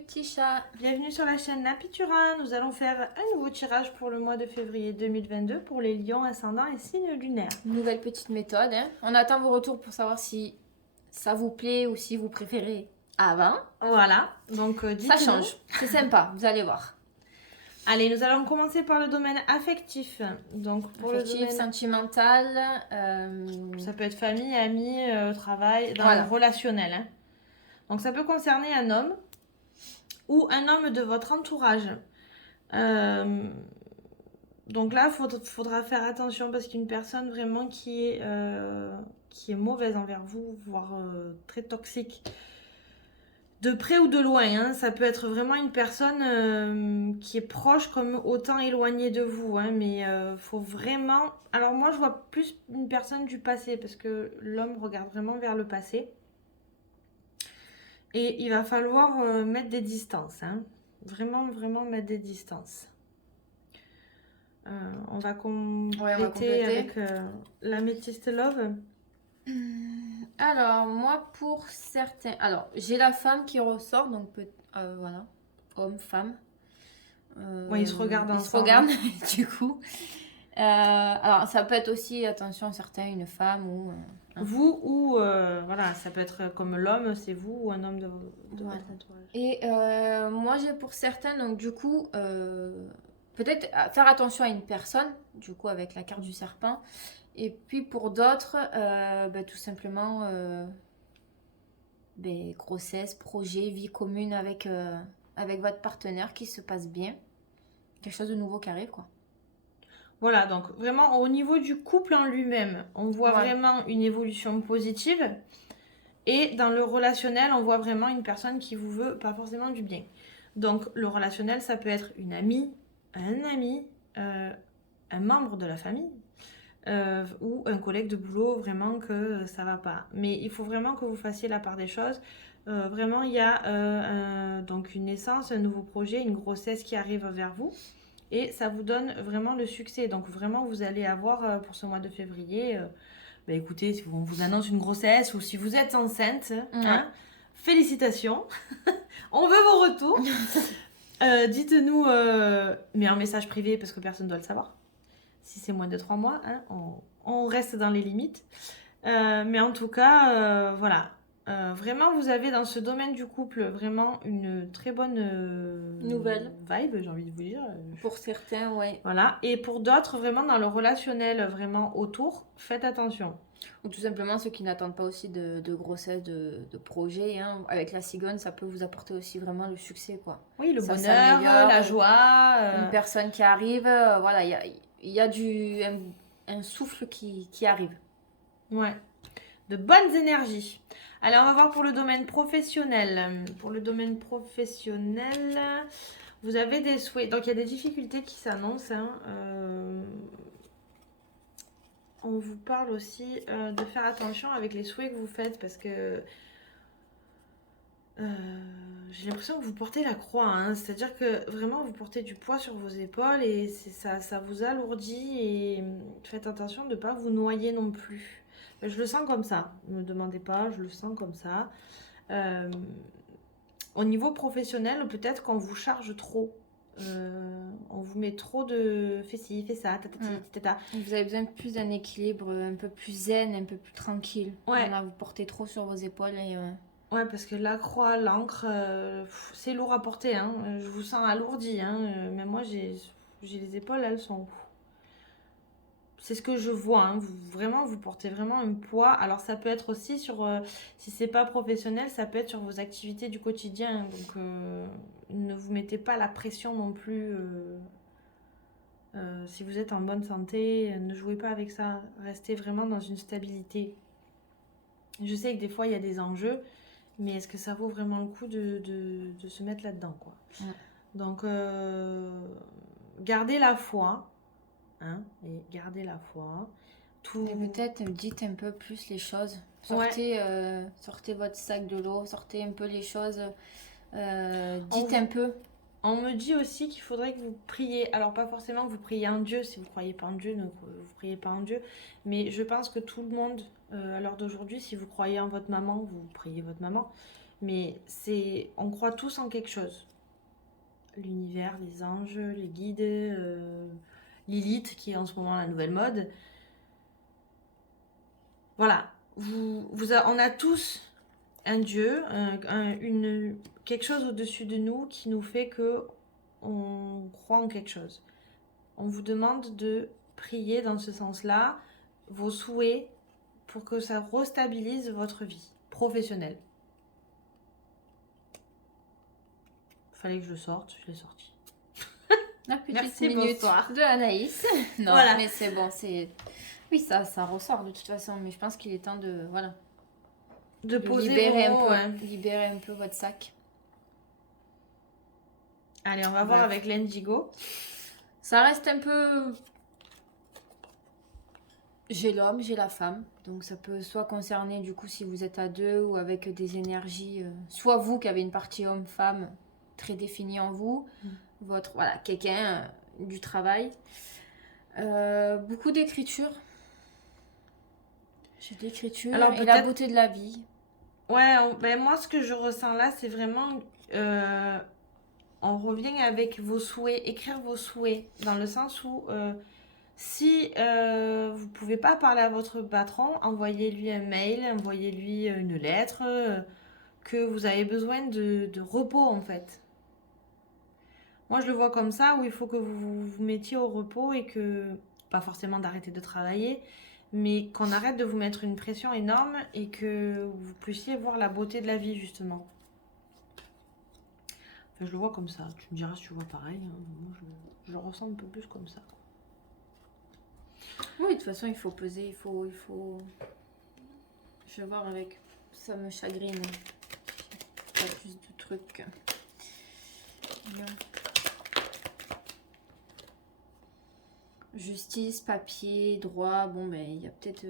mes petits chats. Bienvenue sur la chaîne Napitura. Nous allons faire un nouveau tirage pour le mois de février 2022 pour les lions, ascendants et signes lunaires. Nouvelle petite méthode. On attend vos retours pour savoir si ça vous plaît ou si vous préférez avant. Voilà, donc Ça dites-nous. change. C'est sympa, vous allez voir. Allez, nous allons commencer par le domaine affectif. Donc pour Affectif, le domaine, sentimental. ça peut être famille, amis, travail, dans Voilà. le relationnel. Hein. Donc ça peut concerner un homme ou un homme de votre entourage. Donc là, il faudra faire attention parce qu'une personne vraiment qui est mauvaise envers vous, voire très toxique, de près ou de loin, hein, ça peut être vraiment une personne qui est proche comme autant éloignée de vous, hein, mais faut vraiment... Alors moi, je vois plus une personne du passé parce que l'homme regarde vraiment vers le passé. Et il va falloir mettre des distances, hein. Vraiment, vraiment mettre des distances. On va compléter avec l'améthyste love. Alors, moi, pour certains... Alors, j'ai la femme qui ressort, donc voilà. Homme, femme. Ouais, ils se regardent Ils se ensemble. regardent, du coup. Alors, ça peut être aussi, attention, certains, une femme ou... Vous ou voilà, ça peut être comme l'homme, c'est vous ou un homme de Voilà. votre entourage. Et moi, j'ai pour certains, donc du coup, peut-être faire attention à une personne, du coup, avec la carte du serpent. Et puis pour d'autres, tout simplement, grossesse, projet, vie commune avec votre partenaire qui se passe bien. Quelque chose de nouveau qui arrive, quoi. Voilà, donc vraiment au niveau du couple en lui-même, on voit Ouais. vraiment une évolution positive. Et dans le relationnel, on voit vraiment une personne qui vous veut pas forcément du bien. Donc le relationnel, ça peut être une amie, un ami, un membre de la famille. Ou un collègue de boulot, vraiment que ça va pas. Mais il faut vraiment que vous fassiez la part des choses. Vraiment, il y a donc une naissance, un nouveau projet, une grossesse qui arrive vers vous. Et ça vous donne vraiment le succès. Donc vraiment, vous allez avoir pour ce mois de février, écoutez, si on vous annonce une grossesse ou si vous êtes enceinte, hein, félicitations. On veut vos retours. Dites-nous, mais en message privé parce que personne ne doit le savoir. Si c'est moins de 3 mois, hein, on reste dans les limites. Mais en tout cas, voilà. Vraiment, vous avez dans ce domaine du couple vraiment une très bonne Nouvelle vibe, j'ai envie de vous dire. Pour certains, ouais. Voilà. Et pour d'autres, vraiment dans le relationnel, vraiment autour, faites attention. Ou tout simplement ceux qui n'attendent pas aussi de grossesse, de projet. Hein. Avec la cigogne, ça peut vous apporter aussi vraiment le succès, quoi. Oui, le Ça bonheur, s'améliore. la joie. Une personne qui arrive, voilà, il y a un souffle qui arrive. Ouais. De bonnes énergies. Alors, on va voir pour le domaine professionnel. Pour le domaine professionnel, vous avez des souhaits. Donc, il y a des difficultés qui s'annoncent. Hein. On vous parle aussi de faire attention avec les souhaits que vous faites parce que j'ai l'impression que vous portez la croix. Hein. C'est-à-dire que vraiment, vous portez du poids sur vos épaules et ça vous alourdit. Et faites attention de ne pas vous noyer non plus. Je le sens comme ça. Ne me demandez pas, je le sens comme ça. Au niveau professionnel, peut-être qu'on vous charge trop. On vous met trop de fais ci, fais ça, tata. Vous avez besoin de plus d'un équilibre, un peu plus zen, un peu plus tranquille. Ouais. Voilà, vous portez trop sur vos épaules et... Ouais, parce que la croix, l'encre, c'est lourd à porter. Hein. Je vous sens alourdi. Hein. Mais moi, j'ai les épaules, elles sont... C'est ce que je vois. Hein. Vous portez vraiment un poids. Alors, ça peut être aussi sur... si c'est pas professionnel, ça peut être sur vos activités du quotidien. Donc, ne vous mettez pas la pression non plus. Si vous êtes en bonne santé, ne jouez pas avec ça. Restez vraiment dans une stabilité. Je sais que des fois, il y a des enjeux. Mais est-ce que ça vaut vraiment le coup de se mettre là-dedans, quoi. Ouais. Donc, gardez la foi. Hein, et gardez la foi. Et peut-être dites un peu plus les choses. Sortez, sortez votre sac de l'eau, sortez un peu les choses. Dites un peu. On me dit aussi qu'il faudrait que vous priez. Alors, pas forcément que vous priez en Dieu. Si vous ne croyez pas en Dieu, ne vous priez pas en Dieu. Mais je pense que tout le monde, à l'heure d'aujourd'hui, si vous croyez en votre maman, vous priez votre maman. Mais on croit tous en quelque chose. L'univers, les anges, les guides, Lilith, qui est en ce moment la nouvelle mode. Voilà, on a tous un Dieu, quelque chose au-dessus de nous qui nous fait que on croit en quelque chose. On vous demande de prier dans ce sens-là, vos souhaits, pour que ça restabilise votre vie professionnelle. Fallait que je le sorte, je l'ai sorti. La petite Merci, minute bonsoir. de Anaïs. Non, Voilà. mais c'est bon, oui, ça ressort de toute façon, mais je pense qu'il est temps de De poser libérer vos un mots, peu, ouais. libérer un peu votre sac. Allez, on va voir avec l'Indigo. Ça reste un peu. J'ai l'homme, j'ai la femme, donc ça peut soit concerner du coup si vous êtes à deux ou avec des énergies, soit vous qui avez une partie homme-femme très définie en vous, votre quelqu'un du travail, beaucoup d'écriture. J'ai de l'écriture Alors, et la beauté de la vie. Ouais, moi ce que je ressens là, c'est vraiment, on revient avec vos souhaits, écrire vos souhaits, dans le sens où si vous pouvez pas parler à votre patron, envoyez-lui un mail, envoyez-lui une lettre, que vous avez besoin de repos en fait. Moi je le vois comme ça, où il faut que vous vous mettiez au repos et que, pas forcément d'arrêter de travailler, mais qu'on arrête de vous mettre une pression énorme et que vous puissiez voir la beauté de la vie justement. Enfin, je le vois comme ça, tu me diras si tu vois pareil, hein. Moi je le ressens un peu plus comme ça. Oui, de toute façon, il faut peser, il faut... Je vais voir avec... Ça me chagrine. Pas plus de trucs. Bien. Justice, papier, droit, bon ben il y a peut-être...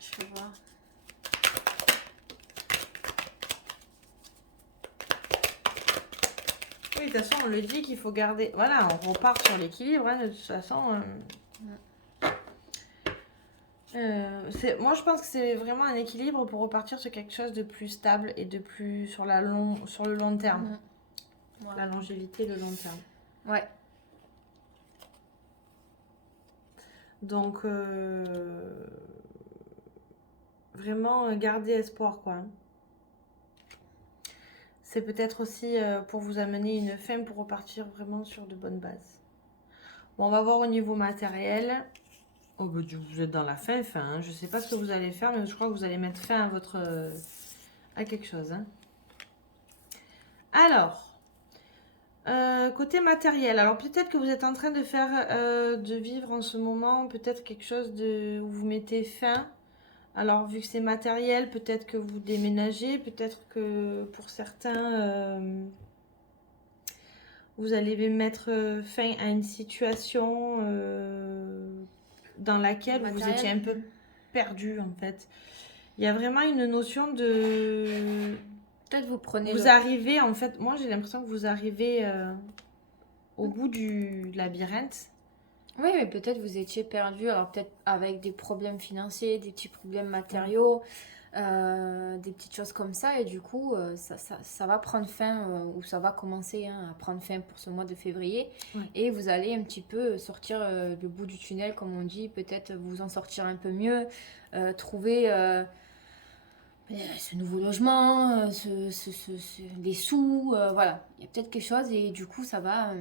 Je vais voir. Oui, de toute façon on le dit qu'il faut garder... Voilà, on repart sur l'équilibre, hein, de toute façon... moi je pense que c'est vraiment un équilibre pour repartir sur quelque chose de plus stable et de plus sur le long terme. Ouais. La longévité, le long terme. Ouais. Donc, vraiment garder espoir, quoi. C'est peut-être aussi pour vous amener une fin pour repartir vraiment sur de bonnes bases. Bon, on va voir au niveau matériel. Oh, bah, vous êtes dans la fin, hein. Je sais pas ce que vous allez faire, mais je crois que vous allez mettre fin à votre... à quelque chose, hein. Alors... côté matériel, alors peut-être que vous êtes en train de faire, de vivre en ce moment, peut-être quelque chose où vous mettez fin. Alors vu que c'est matériel, peut-être que vous déménagez, peut-être que pour certains, vous allez mettre fin à une situation dans laquelle vous étiez un peu perdu en fait. Il y a vraiment une notion de... Peut-être vous prenez Vous arrivez, en fait, moi j'ai l'impression que vous arrivez au bout du labyrinthe. Oui, mais peut-être vous étiez perdu, alors peut-être avec des problèmes financiers, des petits problèmes matériaux, des petites choses comme ça, et du coup, ça va prendre fin, ou ça va commencer à prendre fin pour ce mois de février, et vous allez un petit peu sortir le bout du tunnel, comme on dit, peut-être vous en sortir un peu mieux, trouver ce nouveau logement, les sous, voilà, il y a peut-être quelque chose, et du coup, ça va...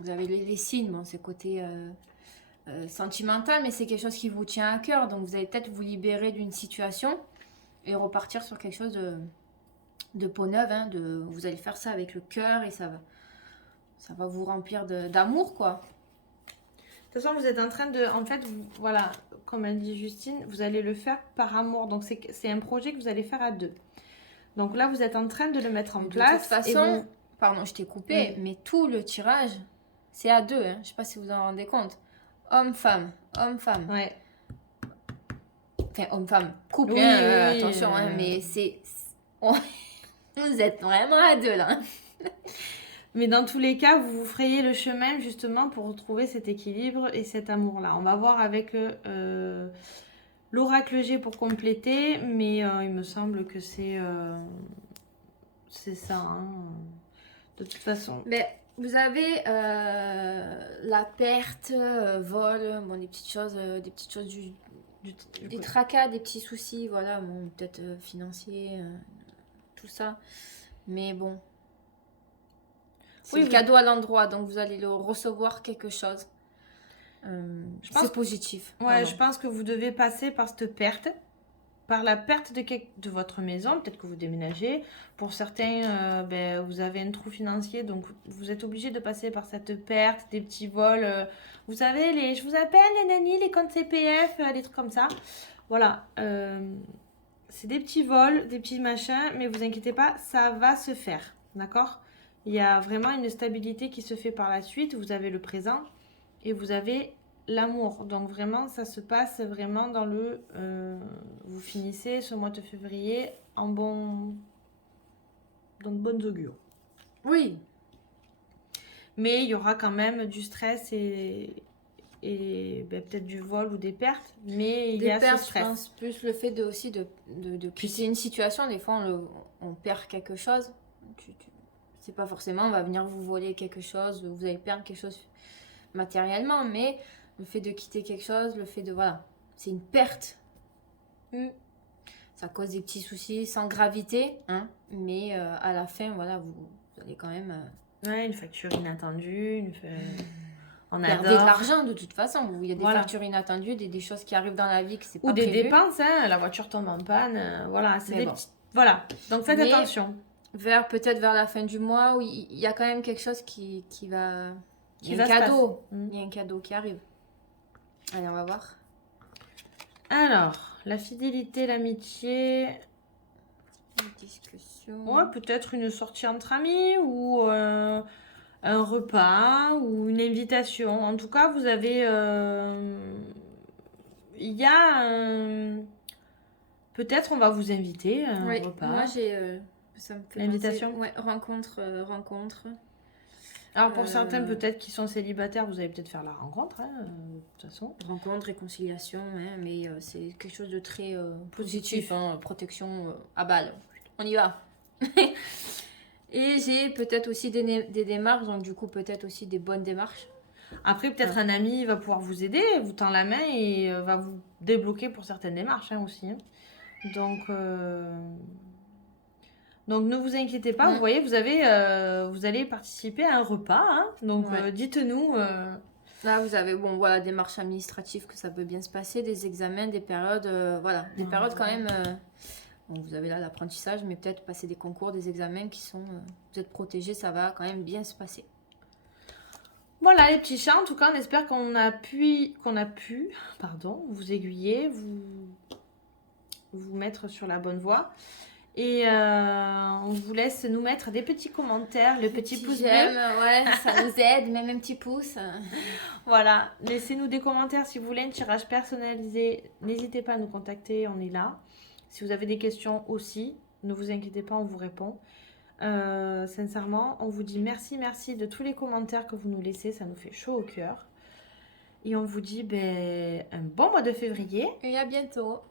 Vous avez les signes, bon, c'est côté sentimental, mais c'est quelque chose qui vous tient à cœur. Donc vous allez peut-être vous libérer d'une situation et repartir sur quelque chose de peau neuve. Hein, vous allez faire ça avec le cœur et ça va vous remplir d'amour, quoi. De toute façon, vous êtes en train de... En fait, voilà, comme elle dit Justine, vous allez le faire par amour. Donc c'est un projet que vous allez faire à deux. Donc là, vous êtes en train de le mettre en place. De toute façon, pardon, je t'ai coupé, mais tout le tirage... C'est à deux, hein. Je ne sais pas si vous en rendez compte. Homme-femme, homme-femme. Ouais. Enfin, homme-femme, couple, oui, attention, hein, mais c'est... Vous êtes vraiment à deux, là. Mais dans tous les cas, vous vous frayez le chemin justement pour retrouver cet équilibre et cet amour-là. On va voir avec l'oracle G pour compléter, mais il me semble que c'est ça, hein. De toute façon. Mais vous avez la perte, vol, bon, des petites choses des tracas, des petits soucis, voilà, bon, peut-être financiers, tout ça. Mais bon, c'est Oui, le cadeau à l'endroit, donc vous allez le recevoir quelque chose. C'est positif. Ouais, vraiment. je pense que vous devez passer par cette perte, par la perte de votre maison. Peut-être que vous déménagez. Pour certains, vous avez un trou financier, donc vous êtes obligé de passer par cette perte, des petits vols. Vous savez, je vous appelle les nannies, les comptes CPF, des trucs comme ça. Voilà. C'est des petits vols, des petits machins, mais vous inquiétez pas, ça va se faire. D'accord? Il y a vraiment une stabilité qui se fait par la suite. Vous avez le présent et vous avez l'amour. Donc vraiment, ça se passe vraiment dans vous finissez ce mois de février en bonne augure. Oui. Mais il y aura quand même du stress et peut-être du vol ou des pertes. Mais il y a pertes, ce stress. je pense plus le fait aussi de quitter une situation. Des fois, on perd quelque chose. C'est pas forcément, on va venir vous voler quelque chose, vous allez perdre quelque chose matériellement, mais le fait de quitter quelque chose, le fait de, voilà, c'est une perte. Ça cause des petits soucis sans gravité, hein, mais à la fin, voilà, vous allez quand même... Ouais, une facture inattendue, on perdez de l'argent de toute façon. Il y a des factures inattendues, des choses qui arrivent dans la vie que c'est pas ou des prévu. dépenses, hein, la voiture tombe en panne, voilà, c'est petites... Voilà, donc faites attention. Peut-être vers la fin du mois, où il y a quand même quelque chose qui va... Il y a un cadeau. Il y a un cadeau qui arrive. Allez, on va voir. Alors, la fidélité, l'amitié... Une discussion. Ouais, peut-être une sortie entre amis ou un repas ou une invitation. En tout cas, vous avez... Il y a... Peut-être on va vous inviter à un repas. Moi, j'ai... ça me fait l'invitation. Ouais, rencontre. Alors pour certains peut-être qui sont célibataires, vous allez peut-être faire la rencontre, hein, de toute façon. Rencontre, réconciliation, hein, mais c'est quelque chose de très positif, hein, protection à balle. On y va. Et j'ai peut-être aussi des démarches, donc du coup peut-être aussi des bonnes démarches. Après peut-être un ami va pouvoir vous aider, vous tend la main et va vous débloquer pour certaines démarches, hein, aussi. Hein. Donc ne vous inquiétez pas, vous voyez, vous allez participer à un repas, hein, donc dites-nous. Là, vous avez voilà, des démarches administratives que ça peut bien se passer, des examens, des périodes, des périodes quand même. Vous avez là l'apprentissage, mais peut-être passer des concours, des examens qui sont, vous êtes protégés, ça va quand même bien se passer. Voilà les petits chats, en tout cas, on espère qu'on a pu, vous aiguiller, vous mettre sur la bonne voie. Et on vous laisse nous mettre des petits commentaires, le petit pouce bleu. Ouais, ça nous aide, même un petit pouce. Voilà, laissez-nous des commentaires si vous voulez un tirage personnalisé. N'hésitez pas à nous contacter, on est là. Si vous avez des questions aussi, ne vous inquiétez pas, on vous répond. Sincèrement, on vous dit merci de tous les commentaires que vous nous laissez, ça nous fait chaud au cœur. Et on vous dit un bon mois de février. Et à bientôt.